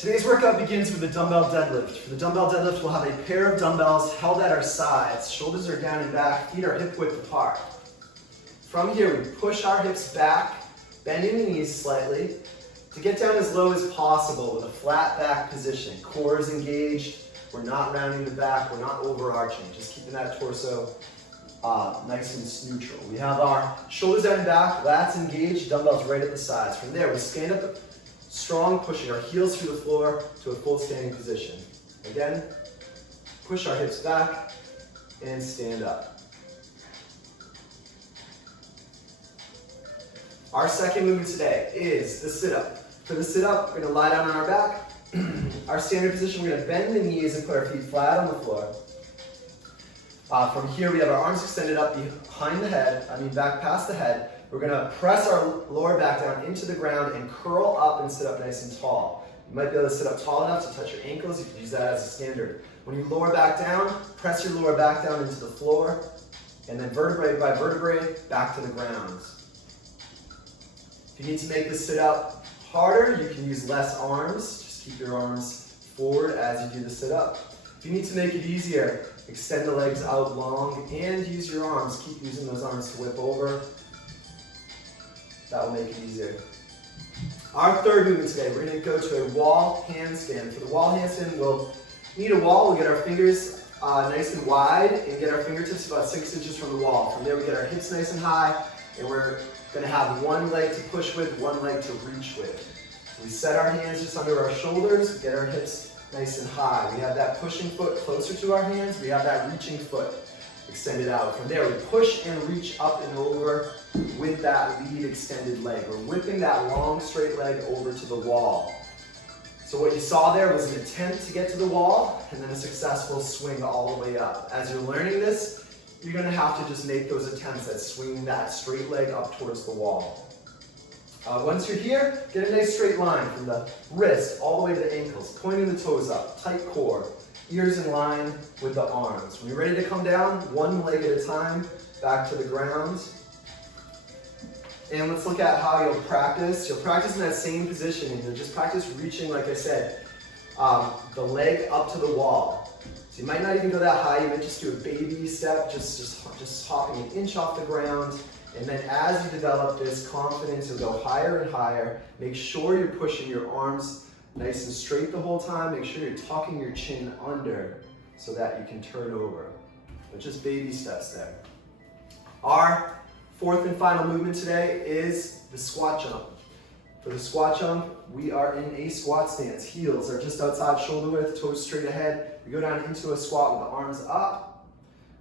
Today's workout begins with a dumbbell deadlift. For the dumbbell deadlift, we'll have a pair of dumbbells held at our sides. Shoulders are down and back, feet are hip width apart. From here, we push our hips back, bending the knees slightly to get down as low as possible with a flat back position. Core is engaged. We're not rounding the back. We're not overarching. Just keeping that torso nice and neutral. We have our shoulders down and back, lats engaged, dumbbells right at the sides. From there, we stand up strong, pushing our heels through the floor to a full standing position. Again, push our hips back and stand up. Our second movement today is the sit-up. For the sit-up, we're going to lie down on our back. Our standard position, we're going to bend the knees and put our feet flat on the floor. From here, we have our arms extended up behind the head, back past the head. We're going to press our lower back down into the ground and curl up and sit up nice and tall. You might be able to sit up tall enough to touch your ankles. You can use that as a standard. When you lower back down, press your lower back down into the floor, and then vertebrae by vertebrae, back to the ground. If you need to make this sit up harder, you can use less arms. Just keep your arms forward as you do the sit up. If you need to make it easier, extend the legs out long and use your arms. Keep using those arms to whip over. That will make it easier. Our third movement today, we're going to go to a wall handstand. For the wall handstand, we'll need a wall. We'll get our fingers nice and wide and get our fingertips about 6 inches from the wall. From there, we get our hips nice and high, and we're going to have one leg to push with, one leg to reach with. So we set our hands just under our shoulders, get our hips nice and high. We have that pushing foot closer to our hands. We have that reaching foot extended out. From there, we push and reach up and over with that lead extended leg. We're whipping that long straight leg over to the wall. So what you saw there was an attempt to get to the wall and then a successful swing all the way up. As you're learning this, you're going to have to just make those attempts at swinging that straight leg up towards the wall. Once you're here, get a nice straight line from the wrist all the way to the ankles, pointing the toes up, tight core, ears in line with the arms. When you're ready to come down, one leg at a time, back to the ground. And let's look at how you'll practice. You'll practice in that same position, and you'll just practice reaching, like I said, the leg up to the wall. So you might not even go that high. You might just do a baby step, just hopping an inch off the ground. And then as you develop this confidence, you'll go higher and higher. Make sure you're pushing your arms nice and straight the whole time. Make sure you're tucking your chin under so that you can turn over. But just baby steps there. Our fourth and final movement today is the squat jump. For the squat jump, we are in a squat stance. Heels are just outside shoulder width, toes straight ahead. We go down into a squat with the arms up.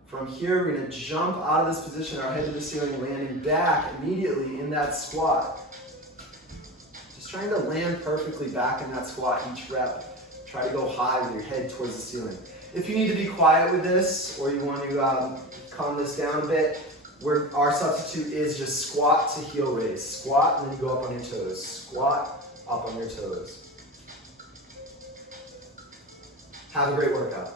From here, we're going to jump out of this position, our head to the ceiling, landing back immediately in that squat. Just trying to land perfectly back in that squat each rep. Try to go high with your head towards the ceiling. If you need to be quiet with this, or you want to calm this down a bit, our substitute is just squat to heel raise. Squat, and then you go up on your toes. Squat, up on your toes. Have a great workout.